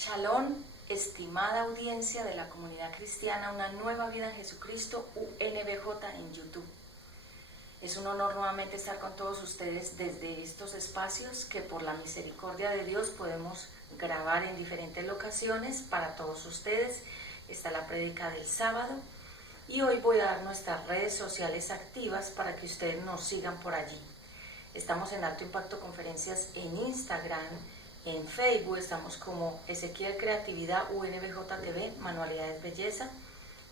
Shalom, estimada audiencia de la comunidad cristiana Una Nueva Vida en Jesucristo, UNBJ en YouTube. Es un honor nuevamente estar con todos ustedes desde estos espacios que por la misericordia de Dios podemos grabar en diferentes locaciones para todos ustedes. Está la prédica del sábado y hoy voy a dar nuestras redes sociales activas para que ustedes nos sigan por allí. Estamos en Alto Impacto Conferencias en Instagram. En Facebook estamos como Ezequiel Creatividad UNBJ TV, Manualidades Belleza.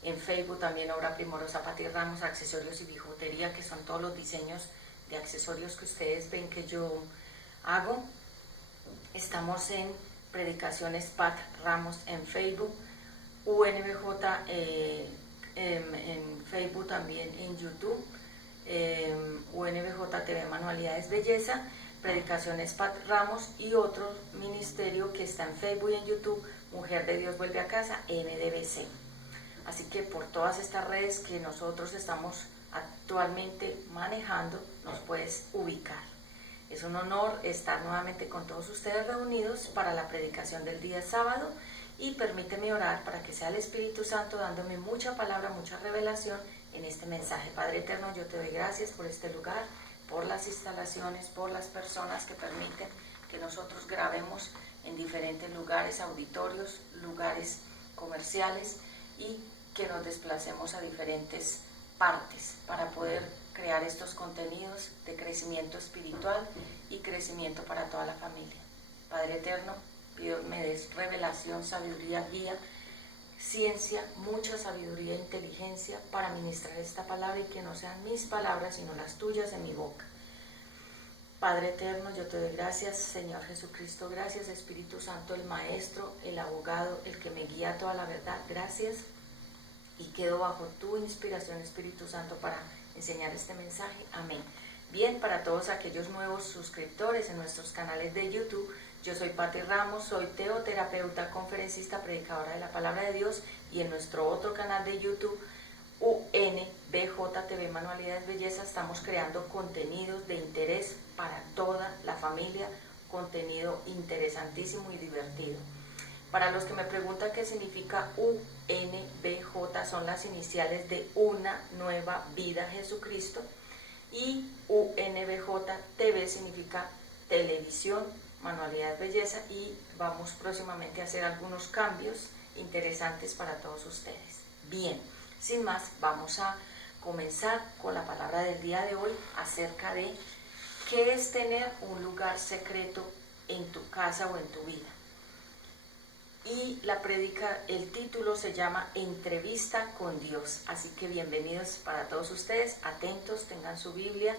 En Facebook también Obra Primorosa Pati Ramos, Accesorios y Bijutería, que son todos los diseños de accesorios que ustedes ven que yo hago. Estamos en Predicaciones Pat Ramos en Facebook, UNBJ en Facebook, también en YouTube, UNBJ TV Manualidades Belleza, Predicaciones Pat Ramos y otro ministerio que está en Facebook y en YouTube, Mujer de Dios Vuelve a Casa, MDBC. Así que por todas estas redes que nosotros estamos actualmente manejando, nos puedes ubicar. Es un honor estar nuevamente con todos ustedes reunidos para la predicación del día sábado y permíteme orar para que sea el Espíritu Santo dándome mucha palabra, mucha revelación en este mensaje. Padre eterno, yo te doy gracias por este lugar, por las instalaciones, por las personas que permiten que nosotros grabemos en diferentes lugares, auditorios, lugares comerciales y que nos desplacemos a diferentes partes para poder crear estos contenidos de crecimiento espiritual y crecimiento para toda la familia. Padre eterno, pido me des revelación, sabiduría, guía, ciencia, mucha sabiduría e inteligencia para ministrar esta palabra y que no sean mis palabras sino las tuyas en mi boca. Padre eterno, yo te doy gracias, Señor Jesucristo, gracias Espíritu Santo, el Maestro, el Abogado, el que me guía a toda la verdad, gracias, y quedo bajo tu inspiración, Espíritu Santo, para enseñar este mensaje, amén. Bien, para todos aquellos nuevos suscriptores en nuestros canales de YouTube, yo soy Pati Ramos, soy teoterapeuta, conferencista, predicadora de la Palabra de Dios, y en nuestro otro canal de YouTube, UNBJ TV Manualidades Belleza, estamos creando contenidos de interés para toda la familia, contenido interesantísimo y divertido. Para los que me preguntan qué significa UNBJ, son las iniciales de Una Nueva Vida Jesucristo, y UNBJ TV significa Televisión Manualidades Belleza, y vamos próximamente a hacer algunos cambios interesantes para todos ustedes. Bien, sin más, vamos a comenzar con la palabra del día de hoy acerca de qué es tener un lugar secreto en tu casa o en tu vida. Y la prédica, el título se llama Entrevista con Dios. Así que bienvenidos para todos ustedes, atentos, tengan su Biblia,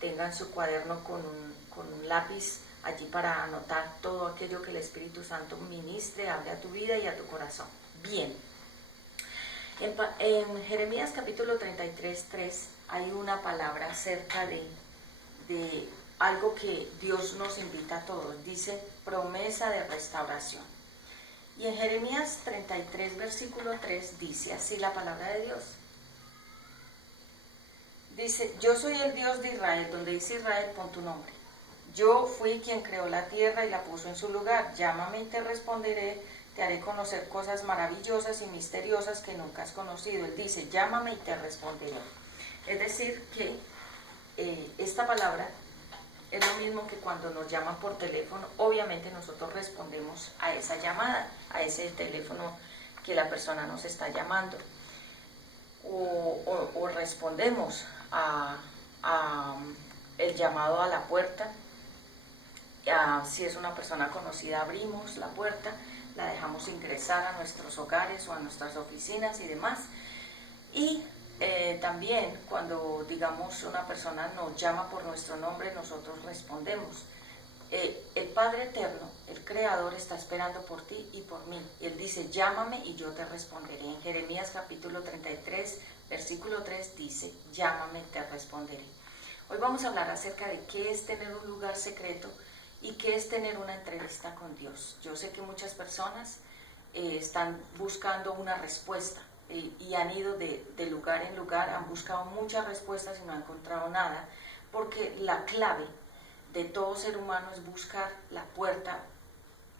tengan su cuaderno con un lápiz allí para anotar todo aquello que el Espíritu Santo ministre, hable a tu vida y a tu corazón. Bien, en Jeremías capítulo 33:3 hay una palabra acerca de algo que Dios nos invita a todos. Dice promesa de restauración. Y en Jeremías 33 versículo 3 dice así la palabra de Dios. Dice, yo soy el Dios de Israel, donde dice Israel, pon tu nombre. Yo fui quien creó la tierra y la puso en su lugar. Llámame y te responderé, te haré conocer cosas maravillosas y misteriosas que nunca has conocido. Él dice, llámame y te responderé. Es decir, que esta palabra es lo mismo que cuando nos llaman por teléfono. Obviamente nosotros respondemos a esa llamada, a ese teléfono que la persona nos está llamando. O respondemos a el llamado a la puerta. Si es una persona conocida, abrimos la puerta, la dejamos ingresar a nuestros hogares o a nuestras oficinas y demás. Y también cuando, digamos, una persona nos llama por nuestro nombre, nosotros respondemos. El Padre Eterno, el Creador, está esperando por ti y por mí. Él dice, llámame y yo te responderé. En Jeremías capítulo 33, versículo 3 dice, llámame, te responderé. Hoy vamos a hablar acerca de qué es tener un lugar secreto y qué es tener una entrevista con Dios. Yo sé que muchas personas están buscando una respuesta y han ido de lugar en lugar, han buscado muchas respuestas y no han encontrado nada, porque la clave de todo ser humano es buscar la puerta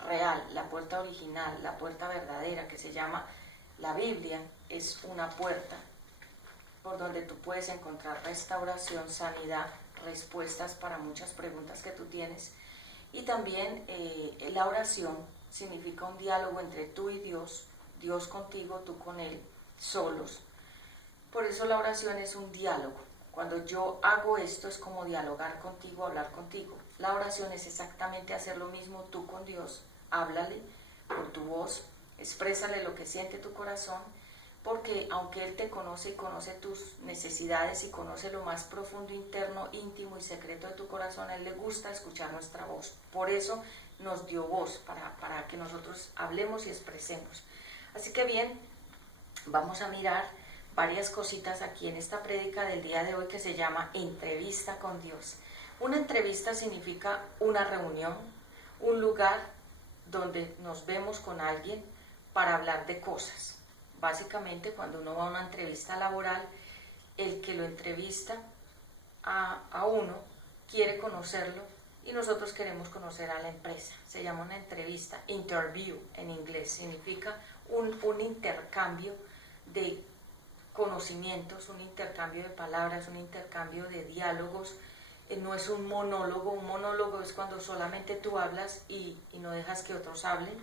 real, puerta original, la puerta verdadera que se llama la Biblia, es una puerta por donde tú puedes encontrar restauración, sanidad, respuestas para muchas preguntas que tú tienes. Y también la oración significa un diálogo entre tú y Dios, Dios contigo, tú con Él, solos. Por eso la oración es un diálogo. Cuando yo hago esto es como dialogar contigo, hablar contigo. La oración es exactamente hacer lo mismo tú con Dios. Háblale por tu voz, exprésale lo que siente tu corazón, porque aunque Él te conoce y conoce tus necesidades y conoce lo más profundo, interno, íntimo y secreto de tu corazón, a Él le gusta escuchar nuestra voz. Por eso nos dio voz, para que nosotros hablemos y expresemos. Así que bien, vamos a mirar varias cositas aquí en esta prédica del día de hoy que se llama entrevista con Dios. Una entrevista significa una reunión, un lugar donde nos vemos con alguien para hablar de cosas. Básicamente, cuando uno va a una entrevista laboral, el que lo entrevista a uno quiere conocerlo y nosotros queremos conocer a la empresa. Se llama una entrevista, interview en inglés, significa un intercambio de conocimientos, un intercambio de palabras, un intercambio de diálogos. No es un monólogo es cuando solamente tú hablas y no dejas que otros hablen.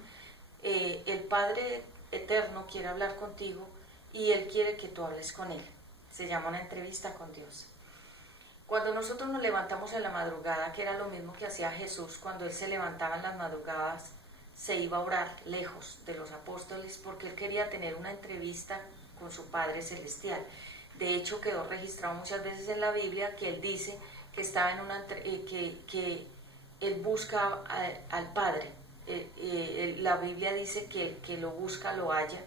El Padre Eterno quiere hablar contigo y Él quiere que tú hables con Él. Se llama una entrevista con Dios. Cuando nosotros nos levantamos en la madrugada, que era lo mismo que hacía Jesús, cuando Él se levantaba en las madrugadas, se iba a orar lejos de los apóstoles porque Él quería tener una entrevista con su Padre Celestial. De hecho, quedó registrado muchas veces en la Biblia que Él dice que estaba en que Él busca al Padre. La Biblia dice que el que lo busca lo halla.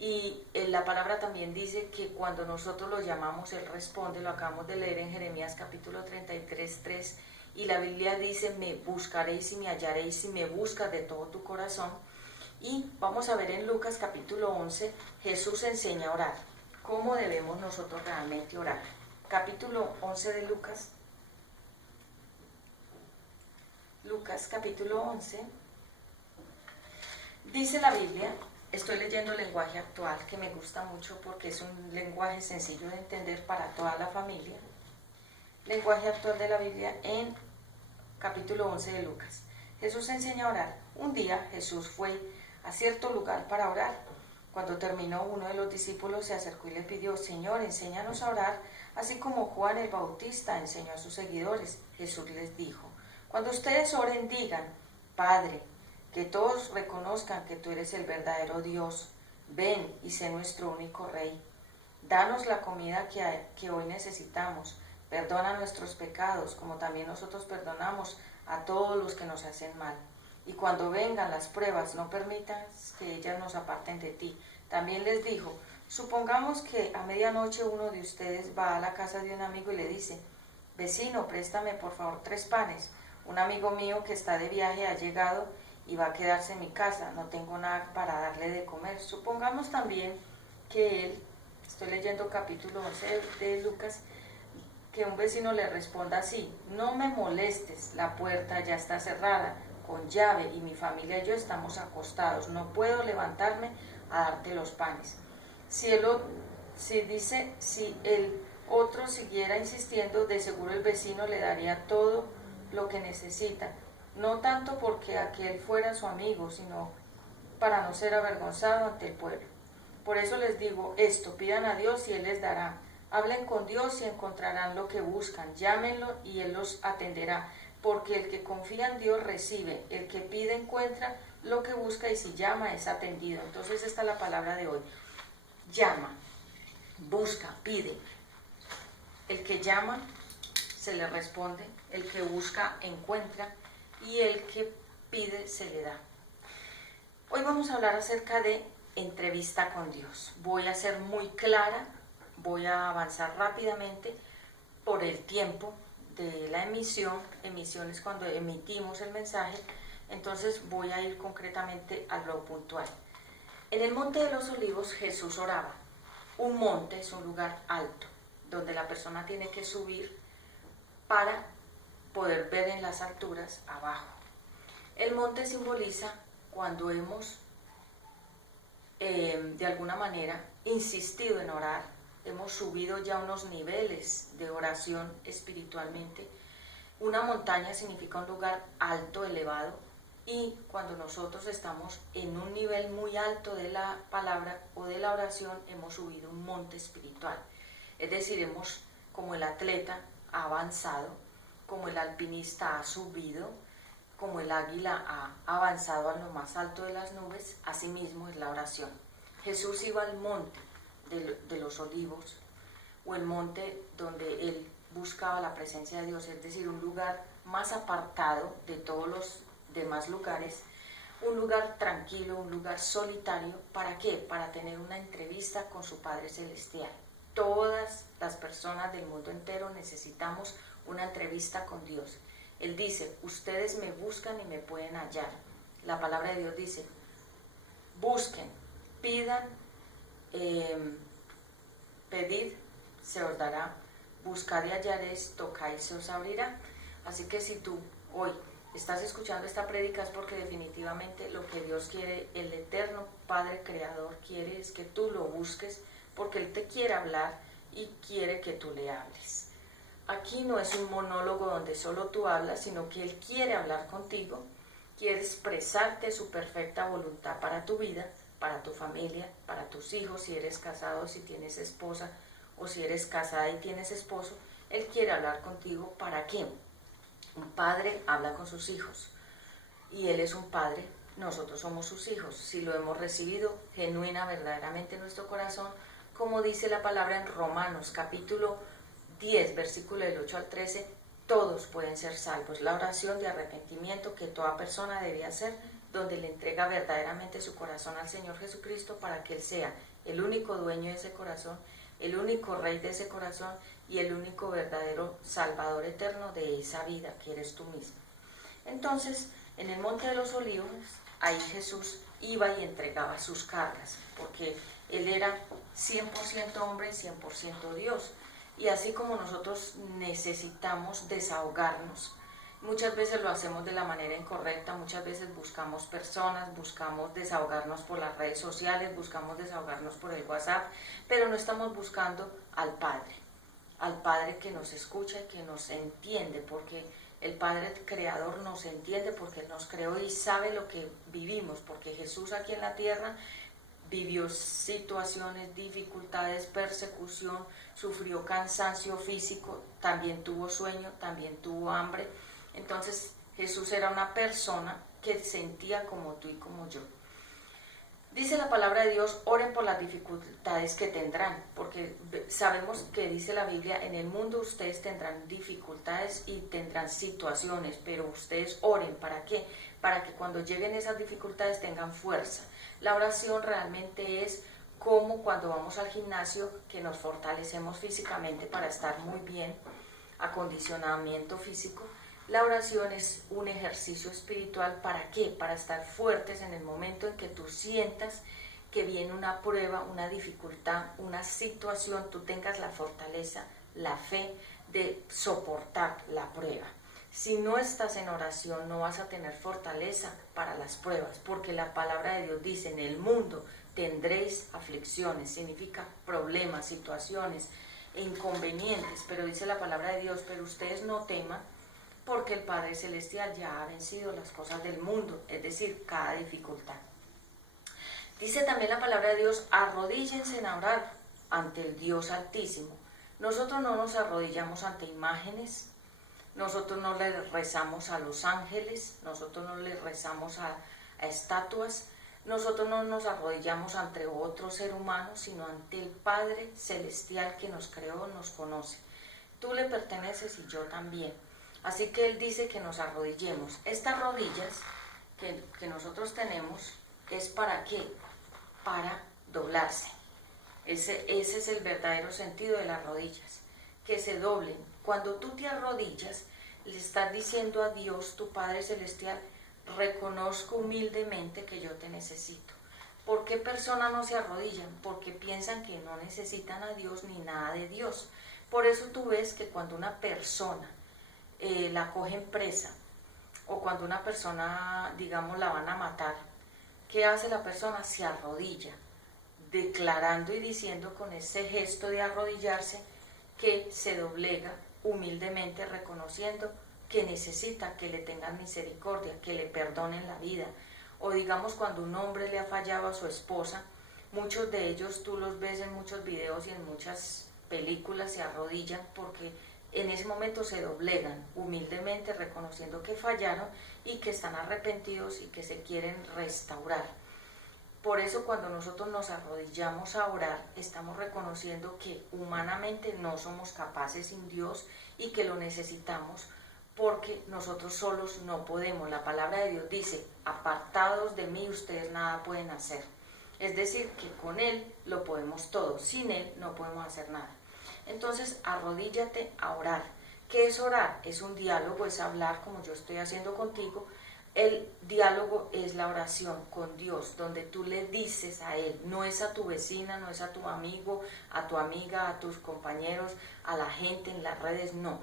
Y la palabra también dice que cuando nosotros lo llamamos, Él responde. Lo acabamos de leer en Jeremías capítulo 33, 3. Y la Biblia dice, me buscaréis y me hallaréis si me buscas de todo tu corazón. Y vamos a ver en Lucas capítulo 11, Jesús enseña a orar. ¿Cómo debemos nosotros realmente orar? Capítulo 11 de Lucas. Lucas capítulo 11. Dice la Biblia, estoy leyendo el lenguaje actual, que me gusta mucho porque es un lenguaje sencillo de entender para toda la familia. Lenguaje actual de la Biblia en capítulo 11 de Lucas. Jesús enseña a orar. Un día Jesús fue a cierto lugar para orar. Cuando terminó, uno de los discípulos se acercó y le pidió, Señor, enséñanos a orar, así como Juan el Bautista enseñó a sus seguidores. Jesús les dijo, cuando ustedes oren, digan, Padre, que todos reconozcan que tú eres el verdadero Dios. Ven y sé nuestro único Rey. Danos la comida que hoy necesitamos. Perdona nuestros pecados, como también nosotros perdonamos a todos los que nos hacen mal. Y cuando vengan las pruebas, no permitas que ellas nos aparten de ti. También les dijo, supongamos que a medianoche uno de ustedes va a la casa de un amigo y le dice, vecino, préstame por favor 3 panes. Un amigo mío que está de viaje ha llegado y va a quedarse en mi casa, no tengo nada para darle de comer. Supongamos también que él, estoy leyendo capítulo 11 de Lucas, que un vecino le responda así, no me molestes, la puerta ya está cerrada, con llave y mi familia y yo estamos acostados, no puedo levantarme a darte los panes. Si el otro siguiera insistiendo, de seguro el vecino le daría todo lo que necesita, no tanto porque aquel fuera su amigo, sino para no ser avergonzado ante el pueblo. Por eso les digo esto, pidan a Dios y Él les dará. Hablen con Dios y encontrarán lo que buscan. Llámenlo y Él los atenderá. Porque el que confía en Dios recibe, el que pide encuentra lo que busca y si llama es atendido. Entonces esta es la palabra de hoy. Llama, busca, pide. El que llama se le responde, el que busca encuentra y el que pide se le da. Hoy vamos a hablar acerca de entrevista con Dios. Voy a ser muy clara, voy a avanzar rápidamente por el tiempo de la emisión es cuando emitimos el mensaje, entonces voy a ir concretamente a lo puntual. En el Monte de los Olivos Jesús oraba. Un monte es un lugar alto, donde la persona tiene que subir para poder ver en las alturas abajo. El monte simboliza cuando hemos de alguna manera insistido en orar, hemos subido ya unos niveles de oración espiritualmente. Una montaña significa un lugar alto, elevado, y cuando nosotros estamos en un nivel muy alto de la palabra o de la oración, hemos subido un monte espiritual. Es decir, hemos, como el atleta ha avanzado, como el alpinista ha subido, como el águila ha avanzado a lo más alto de las nubes, asimismo es la oración. Jesús iba al monte de los olivos, o el monte donde él buscaba la presencia de Dios, es decir, un lugar más apartado de todos los demás lugares, un lugar tranquilo, un lugar solitario. ¿Para qué? Para tener una entrevista con su Padre Celestial. Todas las personas del mundo entero necesitamos una entrevista con Dios. Él dice, ustedes me buscan y me pueden hallar. La palabra de Dios dice, busquen, pidan, pedid, se os dará, buscad y hallaréis, tocad y se os abrirá. Así que si tú hoy estás escuchando esta prédica es porque definitivamente lo que Dios quiere, el eterno Padre Creador quiere, es que tú lo busques, porque Él te quiere hablar y quiere que tú le hables. Aquí no es un monólogo donde solo tú hablas, sino que Él quiere hablar contigo, quiere expresarte su perfecta voluntad para tu vida, para tu familia, para tus hijos, si eres casado, si tienes esposa, o si eres casada y tienes esposo. Él quiere hablar contigo. ¿Para qué? Un padre habla con sus hijos, y Él es un padre, nosotros somos sus hijos, si lo hemos recibido genuina, verdaderamente en nuestro corazón, como dice la palabra en Romanos, capítulo 10, versículo del 8 al 13, todos pueden ser salvos. La oración de arrepentimiento que toda persona debe hacer, donde le entrega verdaderamente su corazón al Señor Jesucristo para que Él sea el único dueño de ese corazón, el único rey de ese corazón y el único verdadero salvador eterno de esa vida que eres tú mismo. Entonces, en el Monte de los Olivos, ahí Jesús iba y entregaba sus cargas, porque Él era 100% hombre, 100% Dios. Y así como nosotros necesitamos desahogarnos, muchas veces lo hacemos de la manera incorrecta, muchas veces buscamos personas, buscamos desahogarnos por las redes sociales, buscamos desahogarnos por el WhatsApp, pero no estamos buscando al Padre que nos escucha y que nos entiende, porque el Padre Creador nos entiende, porque Él nos creó y sabe lo que vivimos, porque Jesús aquí en la tierra vivió situaciones, dificultades, persecución, sufrió cansancio físico, también tuvo sueño, también tuvo hambre. Entonces Jesús era una persona que sentía como tú y como yo. Dice la palabra de Dios, oren por las dificultades que tendrán, porque sabemos que dice la Biblia, en el mundo ustedes tendrán dificultades y tendrán situaciones, pero ustedes oren, ¿para qué? Para que cuando lleguen esas dificultades tengan fuerza. La oración realmente es como cuando vamos al gimnasio, que nos fortalecemos físicamente para estar muy bien, acondicionamiento físico. La oración es un ejercicio espiritual. ¿Para qué? Para estar fuertes en el momento en que tú sientas que viene una prueba, una dificultad, una situación, tú tengas la fortaleza, la fe de soportar la prueba. Si no estás en oración, no vas a tener fortaleza para las pruebas, porque la palabra de Dios dice, en el mundo tendréis aflicciones, significa problemas, situaciones e inconvenientes, pero dice la palabra de Dios, pero ustedes no teman, porque el Padre Celestial ya ha vencido las cosas del mundo, es decir, cada dificultad. Dice también la palabra de Dios, arrodíllense en orar ante el Dios Altísimo. Nosotros no nos arrodillamos ante imágenes, nosotros no le rezamos a los ángeles, nosotros no le rezamos a estatuas, nosotros no nos arrodillamos ante otro ser humano, sino ante el Padre Celestial que nos creó, nos conoce. Tú le perteneces y yo también. Así que Él dice que nos arrodillemos. Estas rodillas que nosotros tenemos, ¿es para qué? Para doblarse. Ese es el verdadero sentido de las rodillas, que se doblen. Cuando tú te arrodillas, le estás diciendo a Dios, tu Padre Celestial, reconozco humildemente que yo te necesito. ¿Por qué personas no se arrodillan? Porque piensan que no necesitan a Dios ni nada de Dios. Por eso tú ves que cuando una persona la cogen presa, o cuando una persona, digamos, la van a matar, ¿qué hace la persona? Se arrodilla, declarando y diciendo con ese gesto de arrodillarse que se doblega humildemente, reconociendo que necesita que le tengan misericordia, que le perdonen la vida. O digamos cuando un hombre le ha fallado a su esposa, muchos de ellos tú los ves en muchos videos y en muchas películas, se arrodillan porque en ese momento se doblegan humildemente, reconociendo que fallaron y que están arrepentidos y que se quieren restaurar. Por eso cuando nosotros nos arrodillamos a orar, estamos reconociendo que humanamente no somos capaces sin Dios y que lo necesitamos porque nosotros solos no podemos. La palabra de Dios dice, apartados de mí ustedes nada pueden hacer. Es decir, que con Él lo podemos todo, sin Él no podemos hacer nada. Entonces, arrodíllate a orar. ¿Qué es orar? Es un diálogo, es hablar como yo estoy haciendo contigo. El diálogo es la oración con Dios, donde tú le dices a Él, no es a tu vecina, no es a tu amigo, a tu amiga, a tus compañeros, a la gente en las redes, no.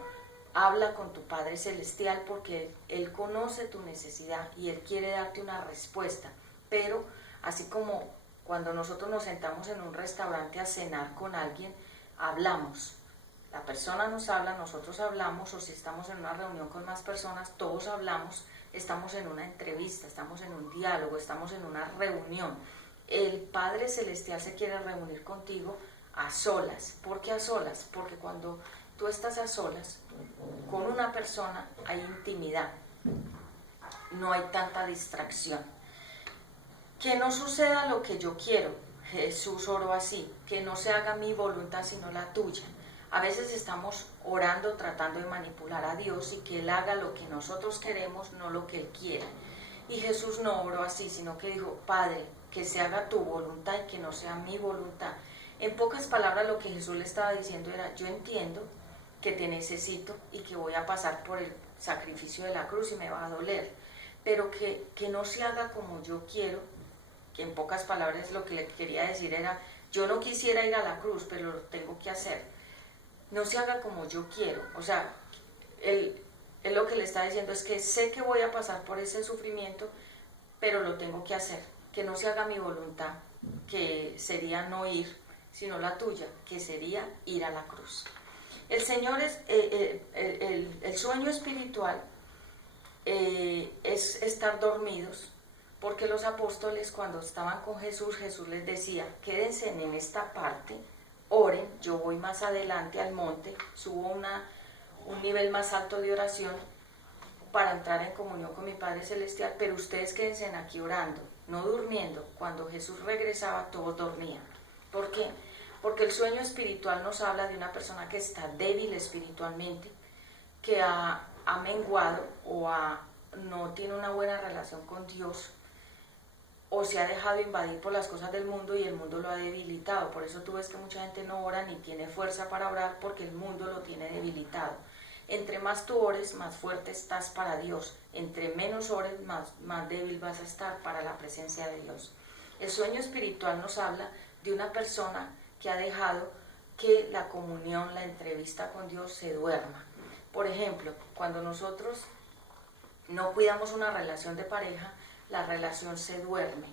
Habla con tu Padre Celestial porque Él conoce tu necesidad y Él quiere darte una respuesta. Pero así como cuando nosotros nos sentamos en un restaurante a cenar con alguien, hablamos. La persona nos habla, nosotros hablamos, o si estamos en una reunión con más personas, todos hablamos. Estamos en una entrevista, estamos en un diálogo, estamos en una reunión. El Padre Celestial se quiere reunir contigo a solas. ¿Por qué a solas? Porque cuando tú estás a solas con una persona hay intimidad, no hay tanta distracción. Que no suceda lo que yo quiero. Jesús oró así, que no se haga mi voluntad sino la tuya. A veces estamos orando tratando de manipular a Dios y que Él haga lo que nosotros queremos, no lo que Él quiera. Y Jesús no oró así, sino que dijo, Padre, que se haga tu voluntad y que no sea mi voluntad. En pocas palabras lo que Jesús le estaba diciendo era, yo entiendo que te necesito y que voy a pasar por el sacrificio de la cruz y me va a doler, pero que no se haga como yo quiero, que en pocas palabras lo que le quería decir era, yo no quisiera ir a la cruz, pero lo tengo que hacer. No se haga como yo quiero, o sea, él lo que le está diciendo es que sé que voy a pasar por ese sufrimiento, pero lo tengo que hacer, que no se haga mi voluntad, que sería no ir, sino la tuya, que sería ir a la cruz. El Señor es, el sueño espiritual es estar dormidos, porque los apóstoles cuando estaban con Jesús, Jesús les decía, quédense en esta parte, oren, yo voy más adelante al monte, subo un nivel más alto de oración para entrar en comunión con mi Padre Celestial, pero ustedes quédense aquí orando, no durmiendo. Cuando Jesús regresaba, todos dormían. ¿Por qué? Porque el sueño espiritual nos habla de una persona que está débil espiritualmente, que ha menguado o no tiene una buena relación con Dios, o se ha dejado invadir por las cosas del mundo y el mundo lo ha debilitado. Por eso tú ves que mucha gente no ora ni tiene fuerza para orar, porque el mundo lo tiene debilitado. Entre más tú ores, más fuerte estás para Dios. Entre menos ores, más débil vas a estar para la presencia de Dios. El sueño espiritual nos habla de una persona que ha dejado que la comunión, la entrevista con Dios se duerma. Por ejemplo, cuando nosotros no cuidamos una relación de pareja, la relación se duerme,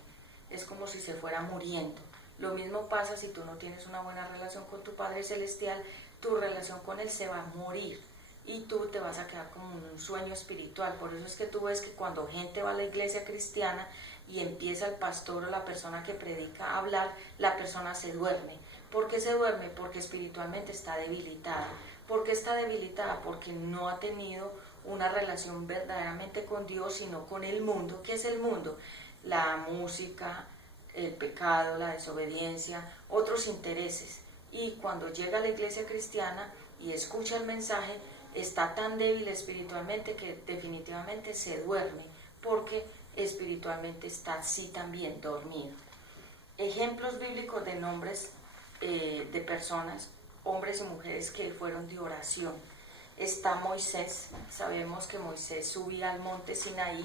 es como si se fuera muriendo. Lo mismo pasa si tú no tienes una buena relación con tu Padre Celestial, tu relación con Él se va a morir y tú te vas a quedar como en un sueño espiritual. Por eso es que tú ves que cuando gente va a la iglesia cristiana y empieza el pastor o la persona que predica a hablar, la persona se duerme. ¿Por qué se duerme? Porque espiritualmente está debilitada. ¿Por qué está debilitada? Porque no ha tenido una relación verdaderamente con Dios, sino con el mundo. ¿Qué es el mundo? La música, el pecado, la desobediencia, otros intereses. Y cuando llega a la iglesia cristiana y escucha el mensaje, está tan débil espiritualmente que definitivamente se duerme, porque espiritualmente está así también dormido. Ejemplos bíblicos de nombres de personas, hombres y mujeres que fueron de oración. Está Moisés. Sabemos que Moisés subía al monte Sinaí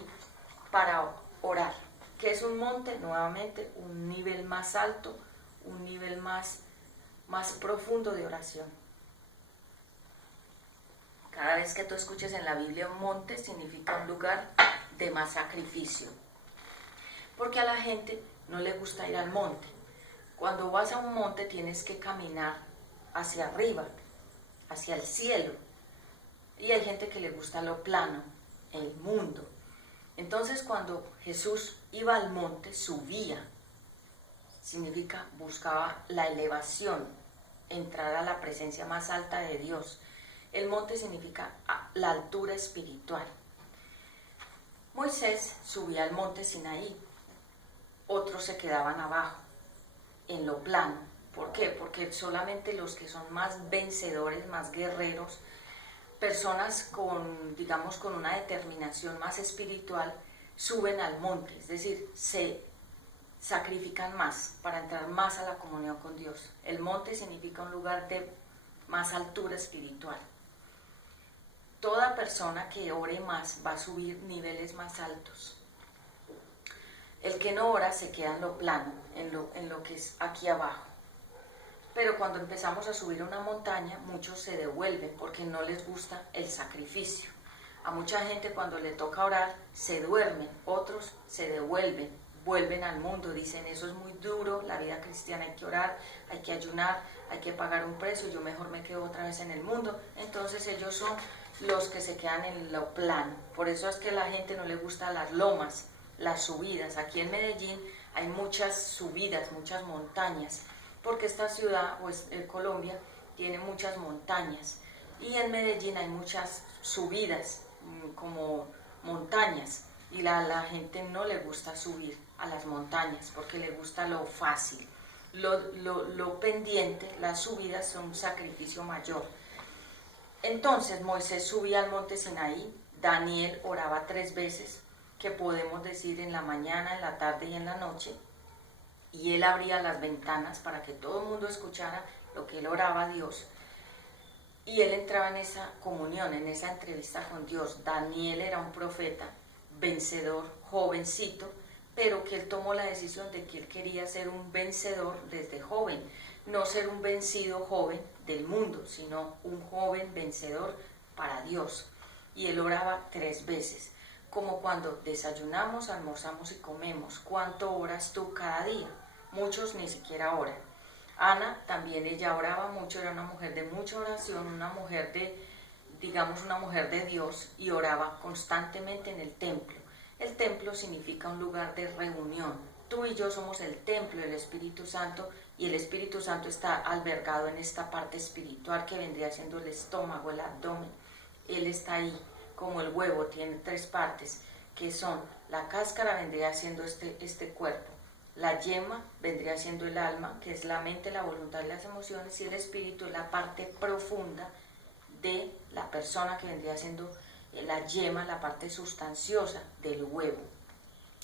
para orar. ¿Qué es un monte? Nuevamente, un nivel más alto, un nivel más profundo de oración. Cada vez que tú escuches en la Biblia un monte, significa un lugar de más sacrificio. Porque a la gente no le gusta ir al monte. Cuando vas a un monte tienes que caminar hacia arriba, hacia el cielo. Y hay gente que le gusta lo plano, el mundo. Entonces cuando Jesús iba al monte, subía. Significa buscaba la elevación, entrar a la presencia más alta de Dios. El monte significa la altura espiritual. Moisés subía al monte Sinaí, otros se quedaban abajo, en lo plano. ¿Por qué? Porque solamente los que son más vencedores, más guerreros, personas con, digamos, con una determinación más espiritual, suben al monte, es decir, se sacrifican más para entrar más a la comunión con Dios. El monte significa un lugar de más altura espiritual. Toda persona que ore más va a subir niveles más altos. El que no ora se queda en lo plano, en lo que es aquí abajo. Pero cuando empezamos a subir una montaña, muchos se devuelven porque no les gusta el sacrificio. A mucha gente cuando le toca orar, se duermen, otros se devuelven, vuelven al mundo, dicen eso es muy duro, la vida cristiana hay que orar, hay que ayunar, hay que pagar un precio, yo mejor me quedo otra vez en el mundo. Entonces ellos son los que se quedan en lo plano. Por eso es que a la gente no le gustan las lomas, las subidas. Aquí en Medellín hay muchas subidas, muchas montañas, porque esta ciudad, pues Colombia, tiene muchas montañas, y en Medellín hay muchas subidas, como montañas, y la gente no le gusta subir a las montañas, porque le gusta lo fácil, lo pendiente. Las subidas son un sacrificio mayor. Entonces Moisés subía al monte Sinaí, Daniel oraba 3 veces, que podemos decir en la mañana, en la tarde y en la noche, y él abría las ventanas para que todo el mundo escuchara lo que él oraba a Dios, y él entraba en esa comunión, en esa entrevista con Dios. Daniel era un profeta, vencedor, jovencito, pero que él tomó la decisión de que él quería ser un vencedor desde joven, no ser un vencido joven del mundo, sino un joven vencedor para Dios. Y él oraba 3 veces, como cuando desayunamos, almorzamos y comemos. ¿Cuánto oras tú cada día? Muchos ni siquiera oran. Ana también, ella oraba mucho, era una mujer de mucha oración, una mujer de, digamos, una mujer de Dios, y oraba constantemente en el templo. El templo significa un lugar de reunión. Tú y yo somos el templo del Espíritu Santo, y el Espíritu Santo está albergado en esta parte espiritual que vendría siendo el estómago, el abdomen. Él está ahí, como el huevo, tiene 3 partes, que son, la cáscara vendría siendo este cuerpo, la yema vendría siendo el alma, que es la mente, la voluntad y las emociones, y el espíritu es la parte profunda de la persona, que vendría siendo la yema, la parte sustanciosa del huevo.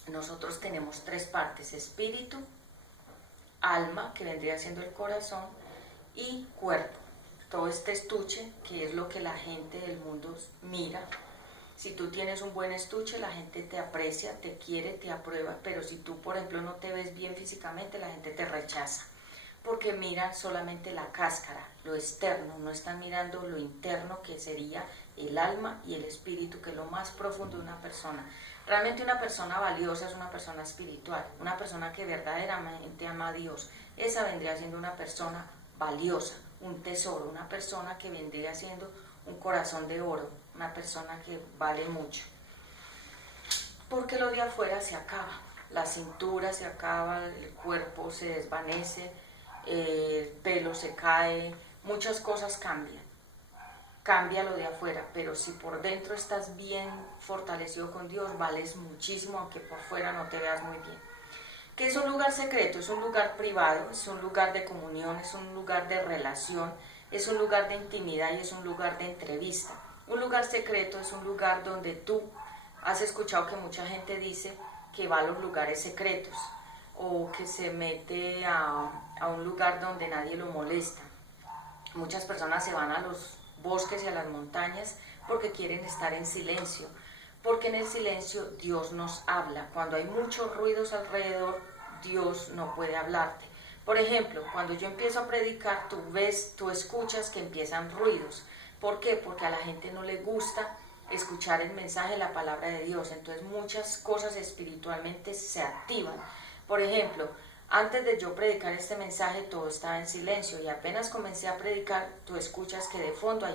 Nosotros tenemos 3 partes, espíritu, alma, que vendría siendo el corazón, y cuerpo. Todo este estuche, que es lo que la gente del mundo mira. Si tú tienes un buen estuche, la gente te aprecia, te quiere, te aprueba, pero si tú, por ejemplo, no te ves bien físicamente, la gente te rechaza, porque miran solamente la cáscara, lo externo, no están mirando lo interno, que sería el alma y el espíritu, que es lo más profundo de una persona. Realmente una persona valiosa es una persona espiritual, una persona que verdaderamente ama a Dios. Esa vendría siendo una persona valiosa, un tesoro, una persona que vendría siendo un corazón de oro, una persona que vale mucho. Porque lo de afuera se acaba, la cintura se acaba, el cuerpo se desvanece, el pelo se cae, muchas cosas cambian. Cambia lo de afuera, pero si por dentro estás bien fortalecido con Dios, vales muchísimo, aunque por fuera no te veas muy bien. ¿Qué es un lugar secreto? Es un lugar privado, es un lugar de comunión, es un lugar de relación, es un lugar de intimidad y es un lugar de entrevista. Un lugar secreto es un lugar donde tú has escuchado que mucha gente dice que va a los lugares secretos, o que se mete a un lugar donde nadie lo molesta. Muchas personas se van a los bosques y a las montañas porque quieren estar en silencio, porque en el silencio Dios nos habla. Cuando hay muchos ruidos alrededor, Dios no puede hablarte. Por ejemplo, cuando yo empiezo a predicar, tú escuchas que empiezan ruidos. ¿Por qué? Porque a la gente no le gusta escuchar el mensaje, la palabra de Dios. Entonces muchas cosas espiritualmente se activan. Por ejemplo, antes de yo predicar este mensaje todo estaba en silencio, y apenas comencé a predicar, tú escuchas que de fondo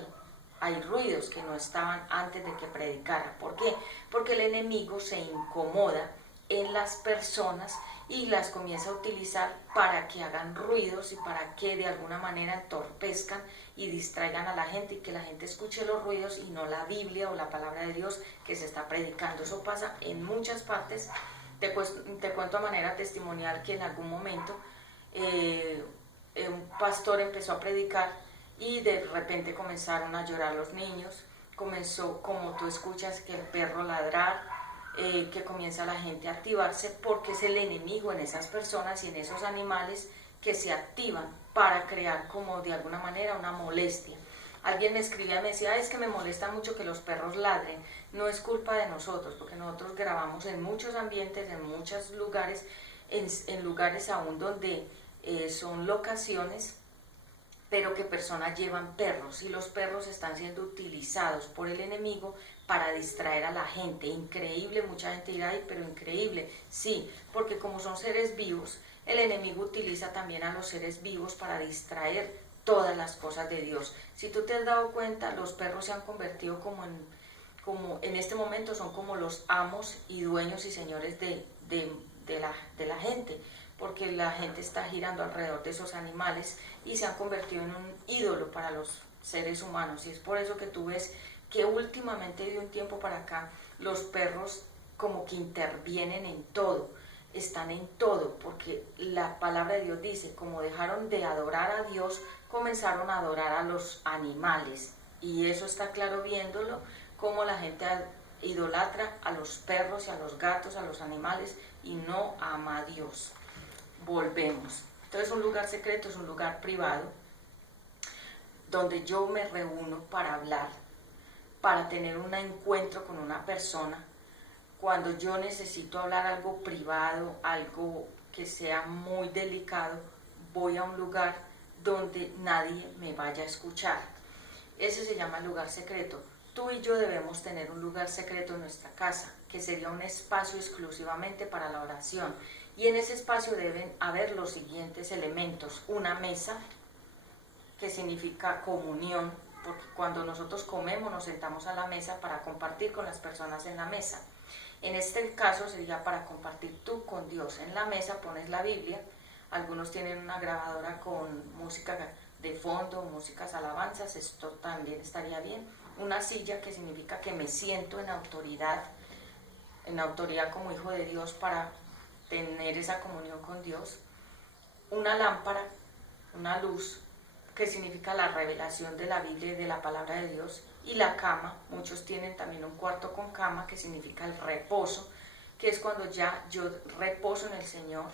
hay ruidos que no estaban antes de que predicara. ¿Por qué? Porque el enemigo se incomoda en las personas y las comienza a utilizar para que hagan ruidos y para que de alguna manera entorpezcan y distraigan a la gente, y que la gente escuche los ruidos y no la Biblia o la palabra de Dios que se está predicando. Eso pasa en muchas partes. Te cuento a manera testimonial que en algún momento un pastor empezó a predicar y de repente comenzaron a llorar los niños. Comenzó, como tú escuchas, que el perro ladrar, que comienza la gente a activarse, porque es el enemigo en esas personas y en esos animales que se activan para crear como de alguna manera una molestia. Alguien me escribía y me decía, es que me molesta mucho que los perros ladren. No es culpa de nosotros, porque nosotros grabamos en muchos ambientes, en muchos lugares, en lugares aún donde son locaciones, pero que personas llevan perros, y los perros están siendo utilizados por el enemigo para distraer a la gente. Increíble, mucha gente dirá, ay, pero increíble. Sí, porque como son seres vivos, el enemigo utiliza también a los seres vivos para distraer todas las cosas de Dios. Si tú te has dado cuenta, los perros se han convertido como en este momento son como los amos y dueños y señores de la gente, porque la gente está girando alrededor de esos animales y se han convertido en un ídolo para los seres humanos. Y es por eso que tú ves que últimamente, de un tiempo para acá, los perros como que intervienen en todo, están en todo, porque la palabra de Dios dice, como dejaron de adorar a Dios, comenzaron a adorar a los animales. Y eso está claro viéndolo, como la gente idolatra a los perros y a los gatos, a los animales, y no ama a Dios. Volvemos. Entonces, un lugar secreto es un lugar privado donde yo me reúno para hablar, para tener un encuentro con una persona. Cuando yo necesito hablar algo privado, algo que sea muy delicado, voy a un lugar donde nadie me vaya a escuchar. Ese se llama lugar secreto. Tú y yo debemos tener un lugar secreto en nuestra casa, que sería un espacio exclusivamente para la oración. Y en ese espacio deben haber los siguientes elementos: una mesa, que significa comunión, porque cuando nosotros comemos nos sentamos a la mesa para compartir con las personas en la mesa. En este caso sería para compartir tú con Dios. En la mesa pones la Biblia, algunos tienen una grabadora con música de fondo, músicas alabanzas, esto también estaría bien. Una silla, que significa que me siento en autoridad como hijo de Dios para tener esa comunión con Dios. Una lámpara, una luz, que significa la revelación de la Biblia y de la palabra de Dios. Y la cama, muchos tienen también un cuarto con cama, que significa el reposo, que es cuando ya yo reposo en el Señor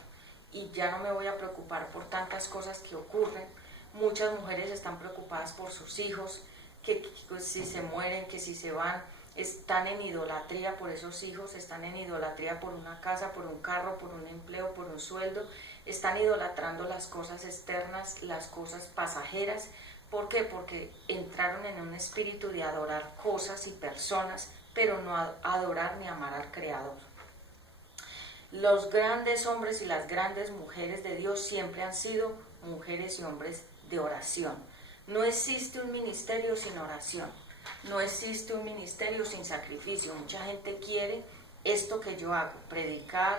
y ya no me voy a preocupar por tantas cosas que ocurren. Muchas mujeres están preocupadas por sus hijos, que si se mueren, que si se van, están en idolatría por esos hijos, están en idolatría por una casa, por un carro, por un empleo, por un sueldo, están idolatrando las cosas externas, las cosas pasajeras. ¿Por qué? Porque entraron en un espíritu de adorar cosas y personas, pero no adorar ni amar al Creador. Los grandes hombres y las grandes mujeres de Dios siempre han sido mujeres y hombres de oración. No existe un ministerio sin oración. No existe un ministerio sin sacrificio. Mucha gente quiere esto que yo hago: predicar,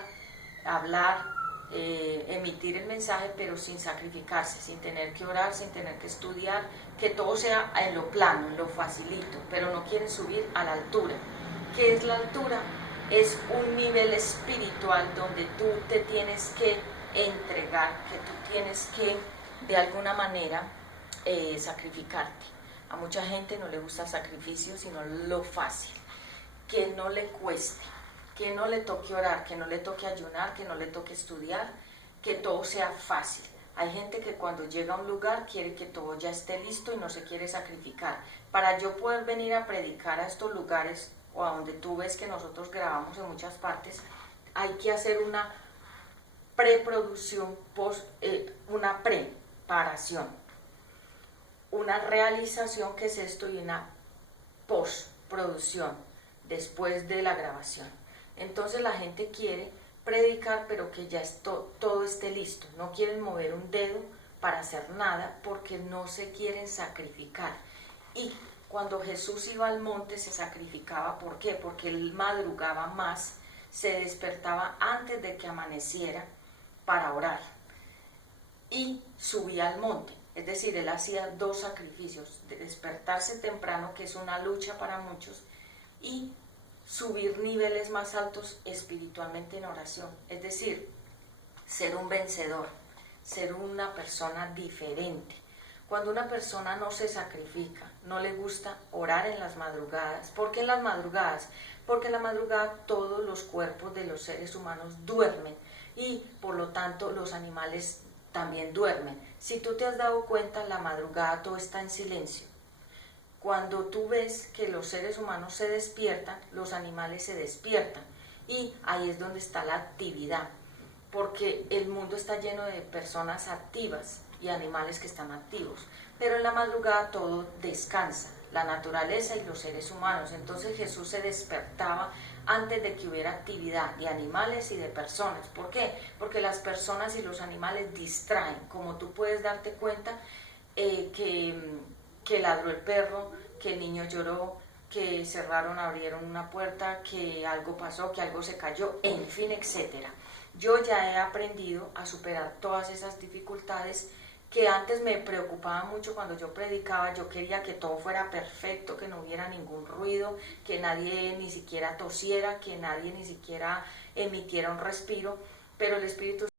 hablar, emitir el mensaje, pero sin sacrificarse, sin tener que orar, sin tener que estudiar, que todo sea en lo plano, en lo facilito, pero no quieren subir a la altura. ¿Qué es la altura? Es un nivel espiritual donde tú te tienes que entregar, que tú tienes que de alguna manera sacrificarte. A mucha gente no le gusta el sacrificio, sino lo fácil, que no le cueste, que no le toque orar, que no le toque ayunar, que no le toque estudiar, que todo sea fácil. Hay gente que cuando llega a un lugar quiere que todo ya esté listo y no se quiere sacrificar. Para yo poder venir a predicar a estos lugares, o a donde tú ves que nosotros grabamos en muchas partes, hay que hacer una preproducción, una preparación, una realización, que es esto, y una postproducción, después de la grabación. Entonces la gente quiere predicar, pero que ya todo esté listo. No quieren mover un dedo para hacer nada porque no se quieren sacrificar. Y cuando Jesús iba al monte se sacrificaba. ¿Por qué? Porque él madrugaba más, se despertaba antes de que amaneciera para orar y subía al monte. Es decir, él hacía 2 sacrificios, de despertarse temprano, que es una lucha para muchos, y subir niveles más altos espiritualmente en oración. Es decir, ser un vencedor, ser una persona diferente. Cuando una persona no se sacrifica, no le gusta orar en las madrugadas. ¿Por qué en las madrugadas? Porque en la madrugada todos los cuerpos de los seres humanos duermen y por lo tanto los animales también duermen. Si tú te has dado cuenta, en la madrugada todo está en silencio. Cuando tú ves que los seres humanos se despiertan, los animales se despiertan y ahí es donde está la actividad, porque el mundo está lleno de personas activas y animales que están activos, pero en la madrugada todo descansa, la naturaleza y los seres humanos. Entonces Jesús se despertaba antes de que hubiera actividad de animales y de personas. ¿Por qué? Porque las personas y los animales distraen, como tú puedes darte cuenta que ladró el perro, que el niño lloró, que cerraron, abrieron una puerta, que algo pasó, que algo se cayó, en fin, etcétera. Yo ya he aprendido a superar todas esas dificultades que antes me preocupaba mucho cuando yo predicaba. Yo quería que todo fuera perfecto, que no hubiera ningún ruido, que nadie ni siquiera tosiera, que nadie ni siquiera emitiera un respiro, pero el Espíritu